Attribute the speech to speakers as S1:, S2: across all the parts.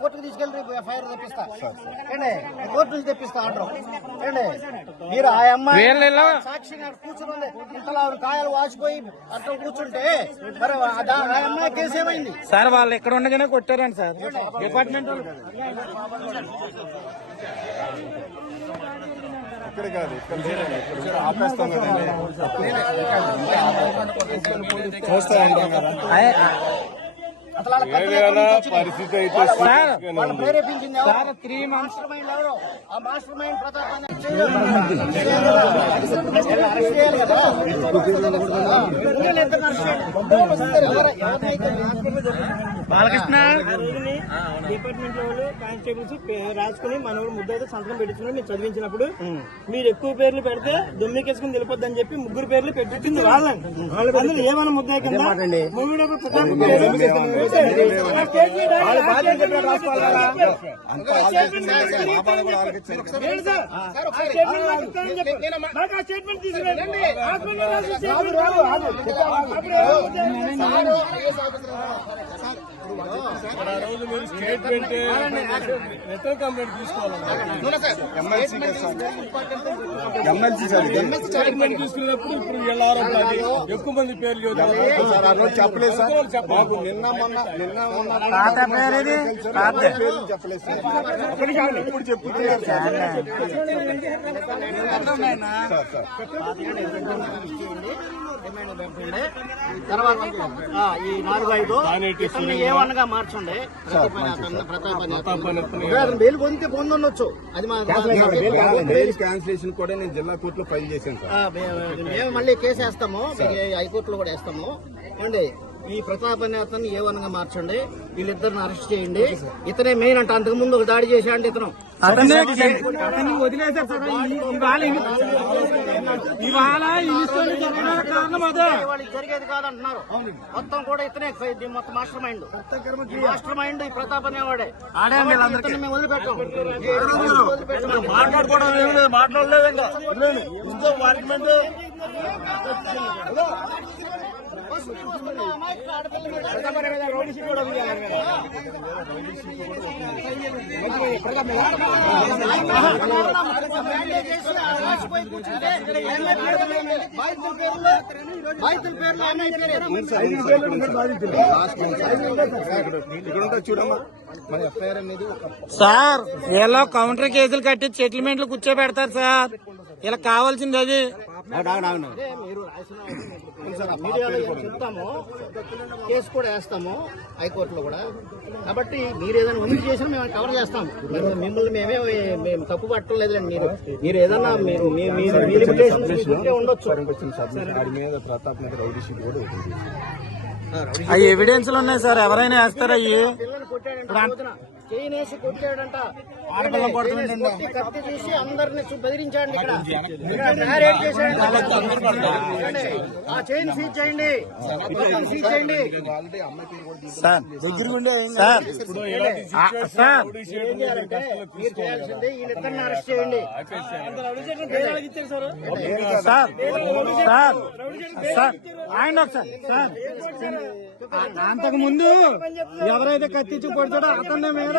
S1: కోర్టుకు తీసుకెళ్ళి రేపు ఎఫ్ఐఆర్ తెప్పిస్తా. ఏండి కోర్టు నుంచి తెప్పిస్తా అంటారు. ఏండి మీరు ఆ అమ్మాయి? సాక్షిగా కూర్చుని ఇంతలో ఆవిడ కాయలు వాచిపోయి అట్లా కూర్చుంటే మరి ఆ అమ్మాయి కేసు ఏమైంది?
S2: సార్ వాళ్ళు ఎక్కడ ఉండగానే కొట్టారండి సార్. డిపార్ట్మెంట్
S3: ఇక్కడ కాదు ఇక్కడ ఆపేస్తాం కదండి పరిస్థితి అయితే
S1: ప్రేరేపించింది
S2: త్రీ మంత్స్?
S1: ఆ మాస్టర్ మైండ్
S2: బాలకృష్ణ.
S4: డిపార్ట్మెంట్ వాళ్ళు కానిస్టేబుల్స్ రాసుకుని మన ముద్ద అయితే సంతకం పెట్టించుకుని మీరు చదివించినప్పుడు. మీరు ఎక్కువ పేర్లు పెడితే దొమ్మికేసుకుని అని చెప్పి ముగ్గురు పేర్లు పెట్టించింది వాళ్ళని. అందులో ఏమైనా ముద్ద కింద? స్టేట్మెంట్ తీసుకురండి. స్టేట్మెంట్ రాదు. అప్పుడు ఏమవుతుంది?
S3: Statement return complaint MLC
S5: statement తీసుకున్నప్పుడు ఇప్పుడు వీళ్ళ ఎక్కువ మంది పేర్లు
S3: చెప్పలేదు సార్ నిన్న మొన్న నిన్న మొన్న చెప్పలేదు సార్ ఇప్పుడు చెప్పుతున్నారు సార్
S1: రిమైండ్ పెట్టండి. తర్వాత ఆ, ఈ నాలుగు ఐదు ఇతన్ని ఏ వన్గా మార్చండి? ప్రతాప్ అనే అతన్ని- ప్రతాప్ అనే అతన్ని. ఒకవేళ అతను బెయిల్ పొందితే పొందొచ్చు అది మా
S3: బెయిల్ క్యాన్సిలేషన్ కూడా నేను జిల్లా కోర్టులో ఫైల్ చేశాను సార్.
S1: మేము మళ్ళీ కేసు వేస్తాము. హైకోర్టులో కూడా వేస్తాము. ఏమండి ఈ ఏ వన్గా మార్చండి? వీళ్ళిద్దరిని అరెస్ట్ చేయండి. ఇతనే మెయిన్ అంట. అంతకు ముందు ఒక దాడి చేశాడు ఇతను.
S2: అతన్ని అతన్ని వదిలేశారు సార్. ఈ- ఇవాళ ఇన్ని- ఇవాళ ఇన్నిసార్లు జరగడానికి కారణం అదే.
S1: వాళ్ళకి జరిగేది కాదంటున్నారు. మొత్తం కూడా ఇతనే ఇది మొత్తం మాస్టర్ మైండ్. మాస్టర్ మైండ్ ఈ ప్రతాప్ అనేవాడే. ఇతన్ని మేము వదిలిపెట్టాం. వదిలిపెట్టాం
S5: మాట్లాడుకోవడం మాట్లాడలేదు. ఇంకా
S1: బాధితుల పేర్లు
S3: ఇక్కడ చూడమ్మా
S2: సార్ వీళ్ళ కౌంటర్ కేసులు కట్టి సెటిల్మెంట్లు కూర్చోబెడతారు సార్. ఇలా కావాల్సింది అది.
S1: మీడియాలో ఏం చెప్తాము కేసు కూడా వేస్తాము హైకోర్టులో కూడా. కాబట్టి మీరు ఏదైనా ఒమిట్ చేసినా మేము కవర్ చేస్తాం. మేము మిమ్మల్ని మేమే మేము తప్పు పట్టలేదండి మీరు. మీరు ఏదన్నా మీరు మీ మీ మీ limitations మీకుంటే ఉండొచ్చు.
S2: ఎవిడెన్స్లు ఉన్నాయి సార్ ఎవరైనా వేస్తారా
S1: పిల్లలు కొట్టాడంట. కత్తి తీసి అందరిని బెదిరించాడండి ఇక్కడ. మ్యారేజ్ చేశాడంట. చూడండి, ఆ చైన్ సీజ్ చేయండి. మొత్తం సీజ్ చేయండి.
S2: Sir sir. సార్.
S1: ఏం చేయాలంటే మీరు చేయాల్సింది వీళ్ళిద్దరిని అరెస్ట్ చేయండి.
S2: సార్? సార్ సార్ ఆయన ఒకసారి సార్. అంతకు ముందు ఎవరైతే కత్తిచ్చి కొడతాడో అతని మీద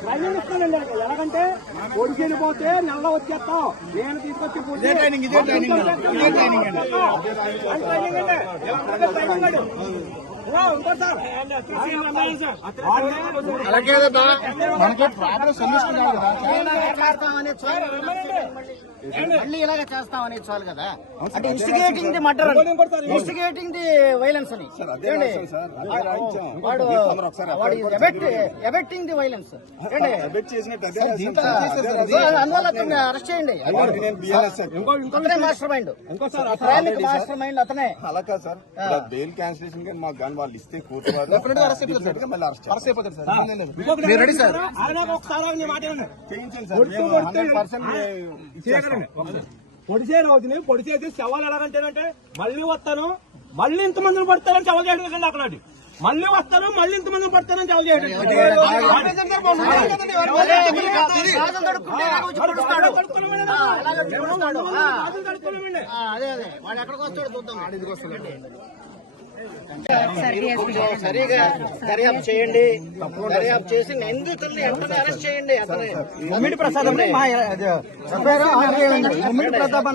S4: ట్రైనింగ్ ఇస్తానండి. ఎలాగంటే ఒడికెళ్ళి పోతే నెల వచ్చేస్తాం నేను తీసుకొచ్చి ట్రైనింగ్
S3: అలాగే మనకి ప్రాబ్లం సొల్యూషన్ కాదు కదా
S1: మళ్ళీ ఇలాగ చేస్తామనే చాలు కదా అంటే instigating the murder instigating the violence అని. వాడు ఎబెక్టింగ్ ది వైలెన్స్. అందువల్ల అతన్ని అరెస్ట్ చేయండి. అతనే మాస్టర్ మైండ్ మాస్టర్ మైండ్ అతనే
S3: అలా కాదు సార్ బెయిల్ క్యాన్సిలేషన్ మాకు కానీ వాళ్ళు ఇస్తే కోర్టు వారు మళ్ళీ అరెస్ట్ చేస్తారు.
S5: మీరు రెడీ సార్?
S3: చేయించండి సార్. మేము 100% ఇచ్చేస్తాం.
S4: పొడిచే రోజుని పొడిచేసి శవాలు ఎలాగంటేనంటే మళ్ళీ వస్తాను మళ్ళీ ఇంత మందిని పడతారని శవాలు చేయడం అక్కడ మళ్ళీ వస్తాను మళ్ళీ ఇంత మందిని పడతారని శవాలు చేయడం.
S1: అదే అదే. వాడు ఎక్కడికి చూద్దాం. సరిగా దర్యాప్తు చేయండి దర్యాప్తు చేసి నిందితుల్ని అరెస్ట్ చేయండి అతనే
S4: ముమ్మిడి ప్రసాద్ ప్రతాప్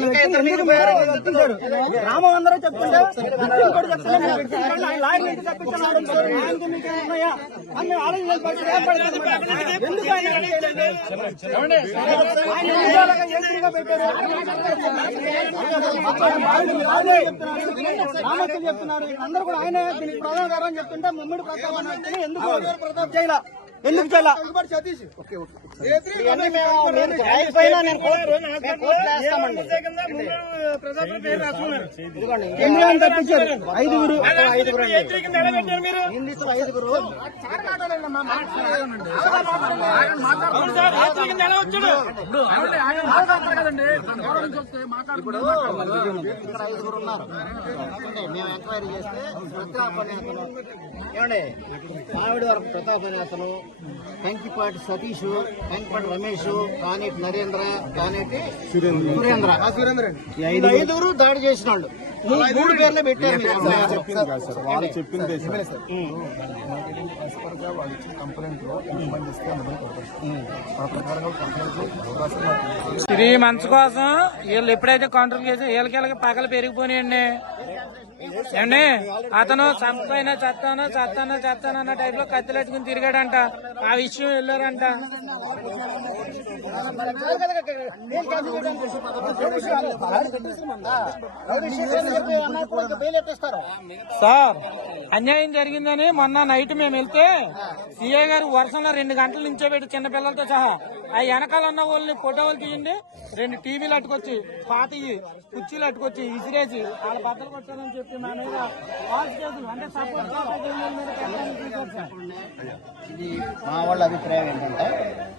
S4: చెప్తుంటే చెప్తున్నారు అందరూ కూడా ఆయనే దీనికి ప్రధాన కారణం చెప్తుంటే ముమ్మిడి ప్రతాప్ వ్యక్తిని ఎందుకు? ప్రతాప్ చేయాల. ఎందుకు చేయాల?
S1: ఇవన్నీ మేము నేను రాయకపోయినా నేను కోర్టు మేము కోర్టులో వేస్తామండి ఇదిగోండి.
S4: ఎందుకని తప్పించారు? ఐదుగురు.
S1: ఐదుగురు. ఐదుగురు ఇప్పుడు ఇక్కడ ఐదుగురు ఉన్నారు. మేము ఎంక్వైరీ చేస్తే ప్రతాప్ అనే అతను ఏమండి మామిడి వరకు ప్రతాప్ అనే అతను కంకిపాటి సతీష్ కంకిపాటి రమేష్ కానేటి నరేంద్ర కానేటి సురేంద్ర ఐదుగురు దాడి చేసిన వాళ్ళు మూడు- పేర్లే పెట్టారు.
S3: చెప్పింది కాదు సార్ వాళ్ళు చెప్పిందే సార్
S2: త్రీ మంత్స్ కోసం వీళ్ళు ఎప్పుడైతే కంట్రోల్ చేసి వీళ్ళకి వీళ్ళకి పగలు పెరిగిపోయినాయండి ఏమండి? అతను చంపైనా చేస్తాను చేస్తాను చేస్తాను అన్న టైప్లో కత్తిలెట్టుకుని తిరిగాడంట. ఆ విషయం వెళ్ళారంట. సార్ అన్యాయం జరిగిందని మొన్న నైట్ మేము వెళ్తే సీఏ గారు వర్షంలో రెండు గంటల నుంచో పెట్టి చిన్నపిల్లలతో సహా ఆ వెనకాల ఉన్న వాళ్ళని ఫోటోలు తీయండి. రెండు టీవీలు అట్టుకొచ్చి పాతయి కుర్చీలు అట్టుకొచ్చి ఇసిరేసి వాళ్ళ బద్దలు కొట్టారని చెప్పి మా మీద అంటే సపోర్ట్
S1: మా వాళ్ళ అభిప్రాయం ఏంటంటే